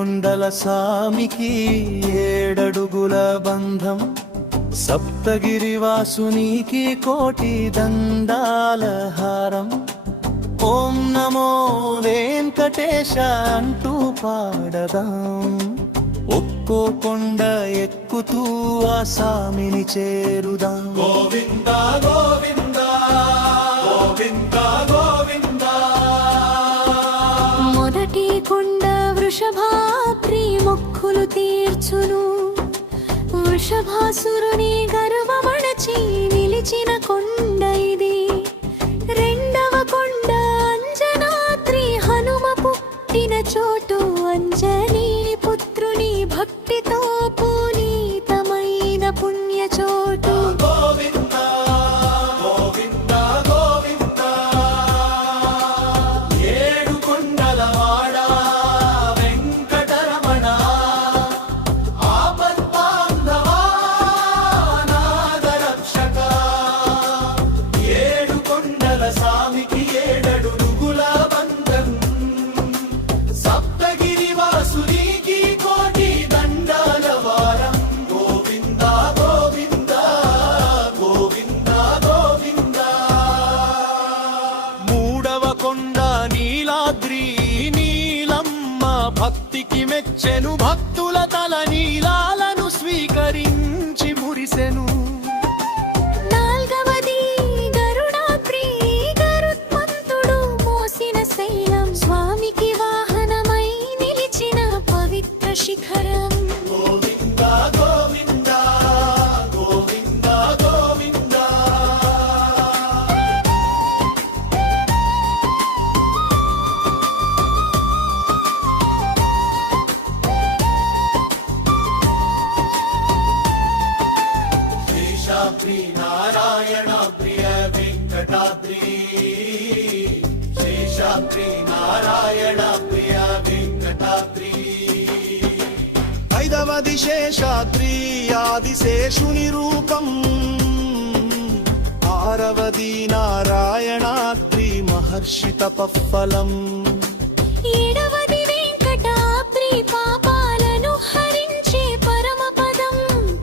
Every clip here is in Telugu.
కొండల సామికి ఏడడుగుల బంధం, సప్తగిరి వాసునికి కోటి దండాల హారం. ఓం నమో వెంకటేశ అంటూ పాడదాం, ఒక్కో కొండ ఎక్కుతూ ఆ సామిని చేరుదాం. గోవింద గోవింద గోవింద గోవింద. మొదటి కొండ వృషభాద్రి మొక్కులు తీర్చును, వృషభాసురుని గర్వమణచి నిలిచిన కొండ ఇది. రెండవ కొండ అంజనాద్రి హనుమ పుట్టిన చోటు, అంజనీ పుత్రుని భక్తితో పునీతమైన పుణ్య చోటు. గోవింద గోవింద గోవింద. ఏడు కొండల వాడ వెంకటరమణ, ఆపద్బాంధవా నాద రక్షక. ఏడు కొండల సామికి ఏడడుగుల బంధం, సప్తగిరి వాసునికి కోటి దండాల వారం. గోవింద గోవింద గోవింద గోవింద. మూడవ కొండ నీలాద్రి నీలమ్మ భక్తికి మెచ్చెను, భక్తుల తల నీలాలను స్వీకరించి మురిసెను. నాల్గవది గరుడాద్రి గరుత్మంతుడు మోసిన శైలం, స్వామికి వాహనమై నిలిచిన పవిత్ర శిఖరం. గోవింద గోవింద గోవింద గోవింద. శేషాద్రి నారాయణ ప్రియ వెంకటాద్రి, శేషాద్రి నారాయణ ప్రియ వెంకటాద్రి. ఐదవది శేషాద్రి ఆదిశేషుని రూపం, ఆరవది నారాయణాద్రి మహర్షి తపఫలం. ఏడవది వెంకటాద్రి పాపాలను హరించే పరమపదం,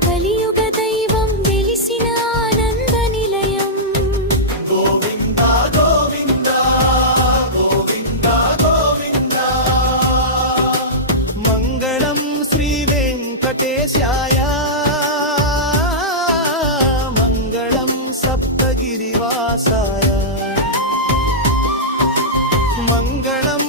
కలియుగ దైవం వెలిసిన ఆనంద నిలయం. గోవింద గోవింద గోవింద గోవింద. మంగళం శ్రీ వెంకటేశాయ, మంగళం సప్తగిరివాసాయ, మంగళం